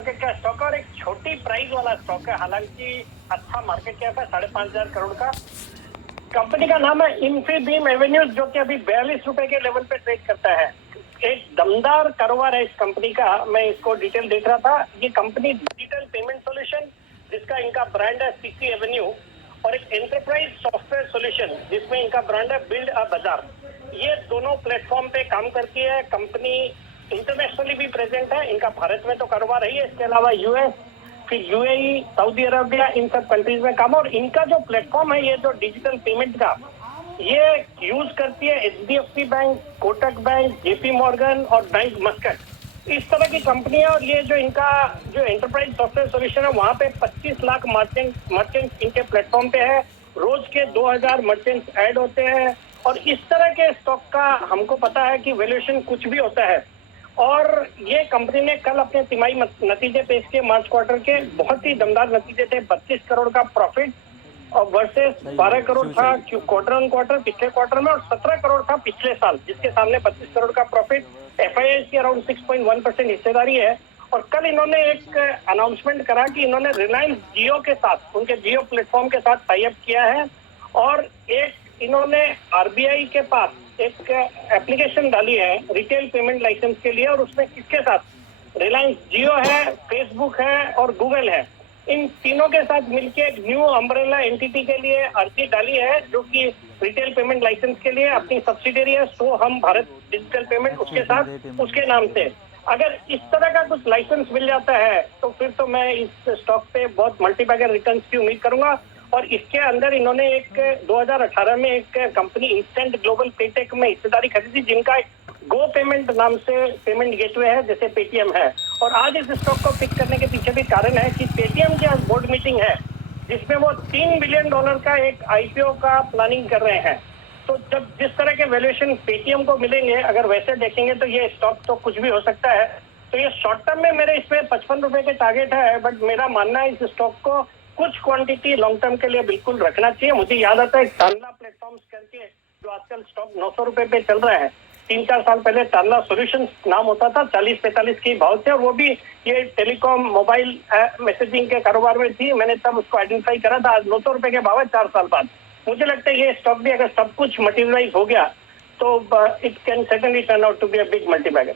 Market का stock और एक छोटी प्राइस वाला स्टॉक है, हालांकि अच्छा मार्केट कैप है 5,500 करोड़ का। कंपनी का नाम है इंफीबीम एवेन्यूज, जो कि अभी 42 रुपए के लेवल पे ट्रेड करता है। एक दमदार कारोबार है इस कंपनी का। मैं इसको डिटेल देख रहा था। ये कंपनी डिजिटल पेमेंट सॉल्यूशन, जिसका इनका ब्रांड है सीसी एवेन्यू, और एक एंटरप्राइज सॉफ्टवेयर सॉल्यूशन जिसमें इनका ब्रांड है बिल्ड अ बाजार, ये दोनों प्लेटफॉर्म पे काम करती है। कंपनी इंटरनेशनली भी प्रेजेंट है। इनका भारत में तो कारोबार है, इसके अलावा यूएस, फिर यूएई, सऊदी अरबिया, इन सब कंट्रीज में काम। और इनका जो प्लेटफॉर्म है, ये जो डिजिटल पेमेंट का, ये यूज करती है HDFC bank, Kotak bank, JP Morgan और बैंक मस्कट, इस तरह की कंपनी है। और ये जो इनका जो एंटरप्राइज सॉफ्टवेयर सॉल्यूशन है, वहां पे 25 लाख मर्चेंट इनके प्लेटफॉर्म पे है। रोज के 2000 मर्चेंट्स ऐड होते हैं। और इस तरह के स्टॉक का हमको पता है कि वैल्यूएशन कुछ भी होता है। और ये कंपनी ने कल अपने तिमाही नतीजे पेश किए। मार्च क्वार्टर के बहुत ही दमदार नतीजे थे। 32 करोड़ का प्रॉफिट और वर्सेस 12 करोड़ था क्वार्टर ऑन क्वार्टर पिछले क्वार्टर में, और 17 करोड़ था पिछले साल, जिसके सामने 32 करोड़ का प्रॉफिट। एफआईआई की अराउंड 6.1% हिस्सेदारी है। और कल इन्होंने एक अनाउंसमेंट करा कि इन्होंने रिलायंस जियो के साथ, उनके जियो प्लेटफॉर्म के साथ टाई अप किया है। और एक इन्होंने आरबीआई के पास एक एप्लीकेशन डाली है रिटेल पेमेंट लाइसेंस के लिए, और उसमें किसके साथ, रिलायंस जियो है, फेसबुक है और गूगल है। इन तीनों के साथ मिलकर एक न्यू अम्ब्रेला एंटिटी के लिए अर्जी डाली है, जो कि रिटेल पेमेंट लाइसेंस के लिए अपनी सब्सिडियरी है, सो हम भारत डिजिटल पेमेंट, उसके साथ उसके नाम से। अगर इस तरह का कुछ लाइसेंस मिल जाता है तो फिर तो मैं इस स्टॉक पे बहुत मल्टीबैगर रिटर्न्स की उम्मीद करूंगा। और इसके अंदर इन्होंने एक 2018 में एक कंपनी इंस्टेंट ग्लोबल पेटेक में हिस्सेदारी खरीदी, जिनका गो पेमेंट नाम से पेमेंट गेटवे है, जैसे पेटीएम है। और आज इस स्टॉक को पिक करने के पीछे भी कारण है कि पेटीएम की आज बोर्ड मीटिंग है, जिसमें वो $3 बिलियन का एक आईपीओ का प्लानिंग कर रहे हैं। तो जब जिस तरह के वैल्यूएशन पेटीएम को मिलेंगे, अगर वैसे देखेंगे तो ये स्टॉक तो कुछ भी हो सकता है। तो ये शॉर्ट टर्म में मेरे इसमें 55 रुपए के टारगेट है, बट मेरा मानना है इस स्टॉक को कुछ क्वांटिटी लॉन्ग टर्म के लिए बिल्कुल रखना चाहिए। मुझे याद आता है टारला प्लेटफॉर्म्स करके, जो आजकल स्टॉक 900 रुपए पे चल रहा है। 3-4 साल पहले टारला सॉल्यूशंस नाम होता था, 40-45 के भाव थे, और वो भी ये टेलीकॉम मोबाइल मैसेजिंग के कारोबार में थी। मैंने तब उसको आइडेंटिफाई करा था। आज 900 रुपए के भाव है 4 साल बाद। मुझे लगता है ये स्टॉक भी अगर सब कुछ मटेरियलाइज हो गया तो it can certainly turn out to be a big multibagger.